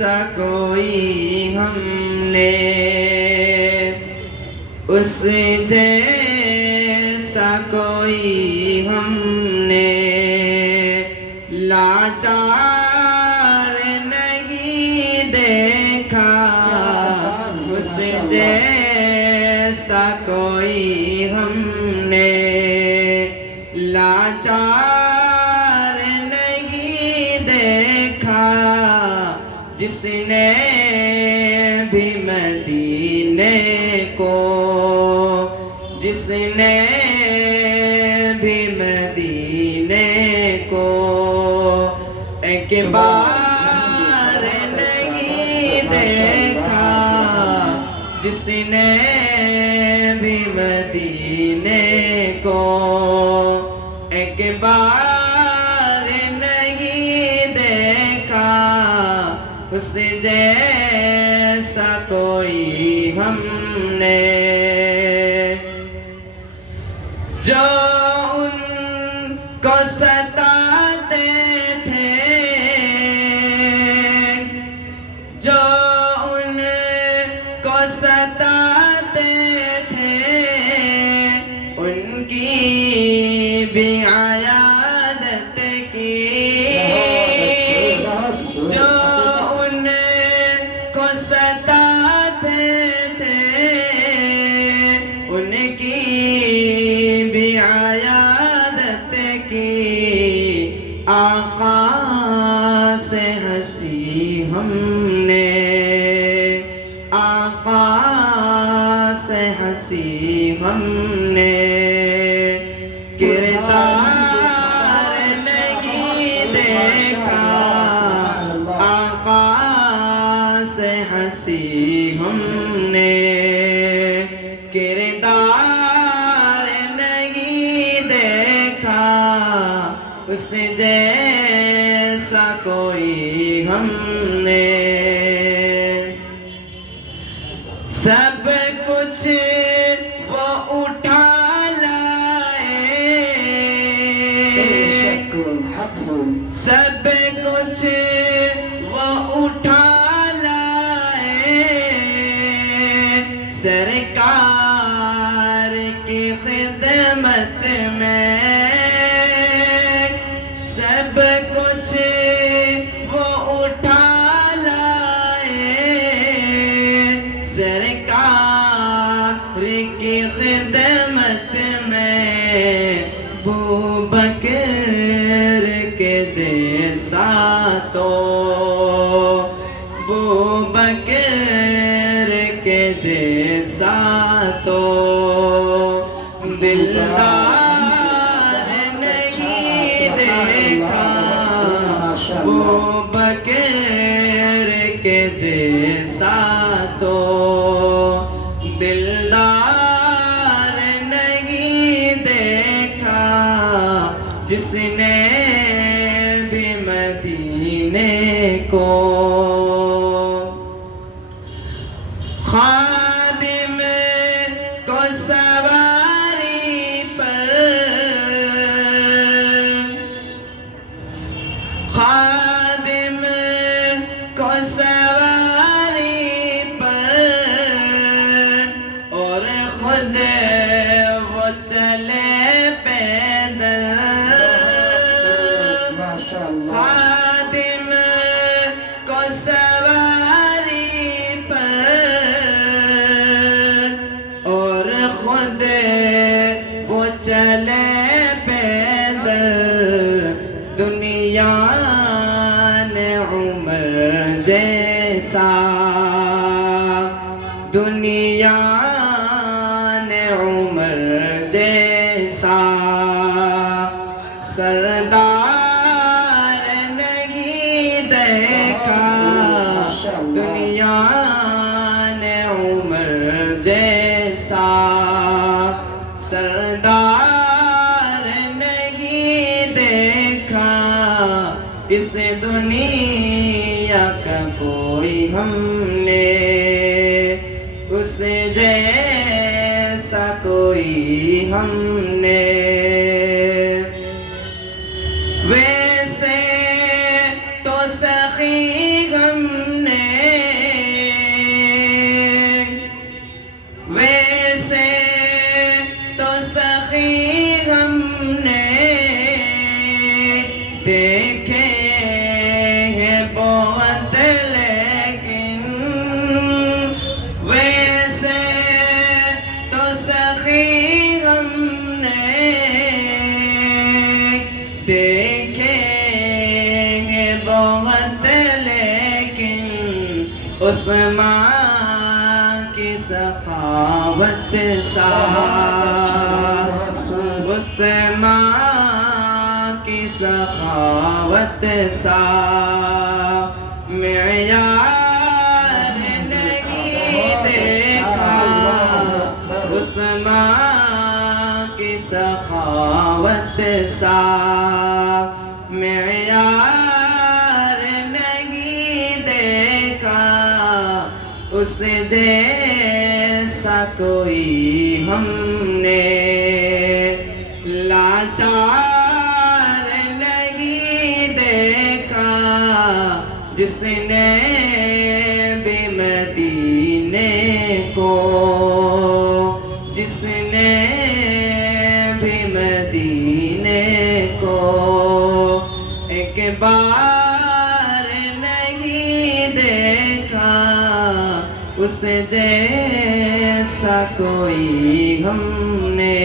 جیسا کوئی ہم نے، اس جیسا کوئی ہم نے لاچار نہیں دیکھا، اس جیسا کوئی ہم نے لاچار نہیں دیکھا، جس نے بھی مدینے کو، جس نے بھی مدینے کو ایک بار نہیں دیکھا، جس نے بھی مدینے کو ایک بار نہیں دیکھا، اس جیسا کوئی ہم نے، جو ان کو ستاتے تھے، جو ان کو ستاتے تھے، ان کی بھی عیادت کی، جو ان کو ستاتے تھے، ان کی بھی عیادت کی، آقا سے ہنسی ہم نے، آقا سے ہنسی ہم نے، کردار نہیں دیکھا، آقا سے ہنسی ہم نے، کردار نہیں دیکھا، اس جیسا کوئی ہم نے، سب کچھ وہ اٹھا لائے، سب کچھ وہ اٹھا لائے، سرکار کی خدمت میں، سب کچھ وہ اٹھا لائے، سرکار کی خدمت میں، ابوبکر کے جیسا تو، ابوبکر کے جیسا تو دلدار نہیں دیکھا، ابوبکر کے جیسا تو دلدار نہیں دیکھا، جس نے بھی مدینے کو خادم کو سواری پر، خادم کو سواری پر، اور خود وہ چلے پیدل، خادم کو سواری پر، اور خود وہ چلے پیدل، دنیا نے عمر جیسا، دنیا نے عمر جیسا سردار نہیں دیکھا، دنیا نے عمر جیسا سردار نہیں دیکھا، اس دنیا کا کوئی ہم نے، اس جیسا کوئی ہم نے، ویسے تو سخی ہم نے سخاوت لیکن عثمان کی سخاوت سا، عثمان کی سخاوت سا معیار نہیں دیکھا، عثمان کی سخاوت سا معیار نہیں دیکھا، اس جیسا کوئی ہم نے لاچار نہیں دیکھا، جس نے بھی مدینے کو، جس نے بھی مدینے کو ایک بار نہیں دیکھا، اس جیسا کوئی ہم نے